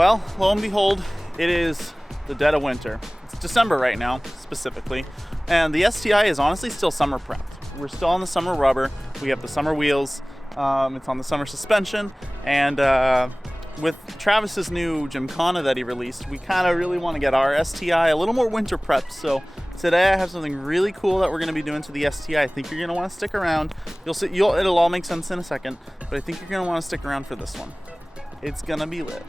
Well, lo and behold, it is the dead of winter. It's December right now, specifically, and the STI is honestly still summer prepped. We're still on the summer rubber. We have the summer wheels. It's on the summer suspension, and with Travis's new Gymkhana that he released, we kind of really want to get our STI a little more winter prepped. So today I have something really cool that we're going to be doing to the STI. I think you're going to want to stick around. You'll see. It'll all make sense in a second, but I think you're going to want to stick around for this one. It's going to be lit.